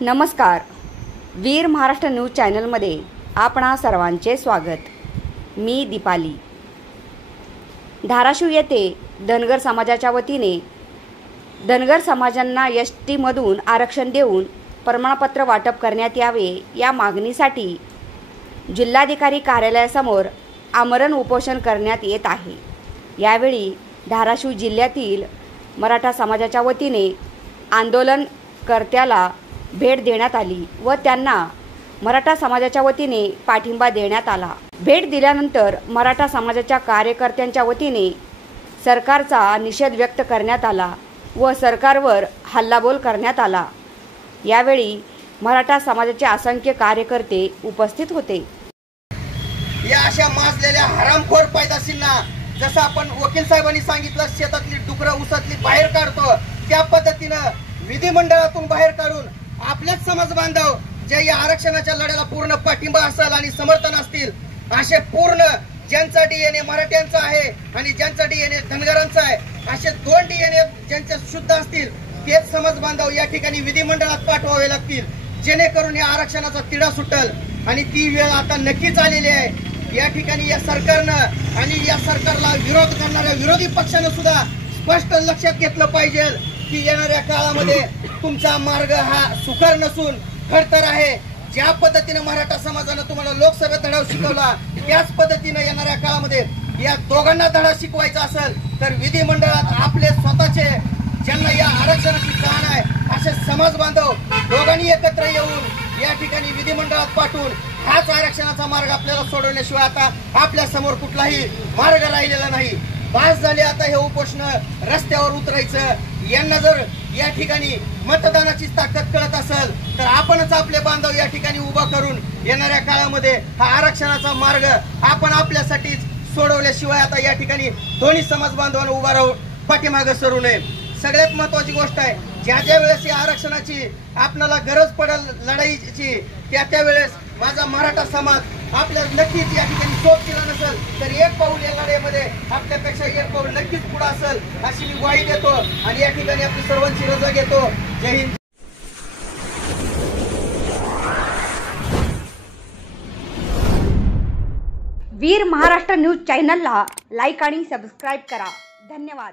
नमस्कार. वीर महाराष्ट्र न्यूज चॅनलमध्ये आपणा सर्वांचे स्वागत. मी दीपाली. धाराशिव येथे धनगर समाजाच्या वतीने धनगर समाजांना एसटीमधून आरक्षण देऊन प्रमाणपत्र वाटप करण्यात यावे या मागणीसाठी जिल्हाधिकारी कार्यालयासमोर आमरण उपोषण करण्यात येत आहे. यावेळी धाराशिव जिल्ह्यातील मराठा समाजाच्या वतीने आंदोलनकर्त्याला भेट देण्यात आली व त्यांना मराठा समाजाच्या वतीने पाठिंबा देण्यात आला. भेट दिल्यानंतर मराठा समाजाच्या कार्यकर्त्यांच्या वतीने सरकारचा निषेध व्यक्त करण्यात आला व सरकारवर हल्लाबोल करण्यात आला. यावेळी मराठा समाजाचे असंख्य कार्यकर्ते उपस्थित होते. या अशा माजलेल्या हरामखोर पैदाशींना जसं आपण वकील साहेबांनी सांगितलं शेतातली डुकरं उसातली बाहेर काढतो त्या पद्धतीनं विधिमंडळातून बाहेर काढून आपल्याच समाज बांधव जे या आरक्षणाच्या लढ्याला पूर्ण पाठिंबा असेल आणि समर्थन असतील असे पूर्ण ज्यांचा डीएनए मराठ्यांचा आहे आणि ज्यांचा डीएनए धनगरांचा आहे असे दोन डीएनए ज्यांचे शुद्ध असतील तेच समाज बांधव या ठिकाणी विधिमंडळात पाठवावे लागतील जेणेकरून या आरक्षणाचा तिढा सुटल आणि ती वेळ आता नक्कीच आलेली आहे. या ठिकाणी या सरकारनं आणि या सरकारला विरोध करणाऱ्या विरोधी पक्षानं सुद्धा स्पष्ट लक्षात घेतलं पाहिजे की येणाऱ्या काळामध्ये तुमचा मार्ग हा सुकर नसून खडतर आहे. ज्या पद्धतीने मराठा समाजानं तुम्हाला लोकसभेत धडा शिकवला त्याच पद्धतीने येणाऱ्या काळामध्ये या दोघांना धडा शिकवायचा असेल तर विधिमंडळात आपले स्वतःचे ज्यांना या आरक्षणाची जाण आहे असे समाज बांधव दोघांनी एकत्र येऊन या ठिकाणी विधिमंडळात पाठवून हाच आरक्षणाचा मार्ग आपल्याला सोडवण्याशिवाय आता आपल्या समोर कुठलाही मार्ग राहिलेला नाही. बास झाले आता हे उपोषण रस्त्यावर उतरायचं. यांना जर या ठिकाणी मतदानाची ताकद कळत असेल तर आपणच आपले बांधव या ठिकाणी उभा करून येणाऱ्या काळामध्ये हा आरक्षणाचा मार्ग आपण आपल्यासाठीच सोडवल्याशिवाय आता या ठिकाणी दोन्ही समाज बांधवांना उभा राहून पाठीमागे सरू नये. सगळ्यात महत्वाची गोष्ट आहे ज्या ज्या वेळेस या आरक्षणाची आपल्याला गरज पडेल लढाईची त्या वेळेस माझा मराठा समाज आपल्या नक्कीच या ठिकाणी सोप केला नसेल तर एक पाऊल या लढाईमध्ये आपल्यापेक्षा एक पाऊल नक्कीच पुढे असेल अशी मी ग्वाही देतो आणि या ठिकाणी आपली सर्वांची रजा घेतो. जय हिंद. वीर महाराष्ट्र न्यूज चॅनलला लाईक आणि सबस्क्राईब करा. धन्यवाद.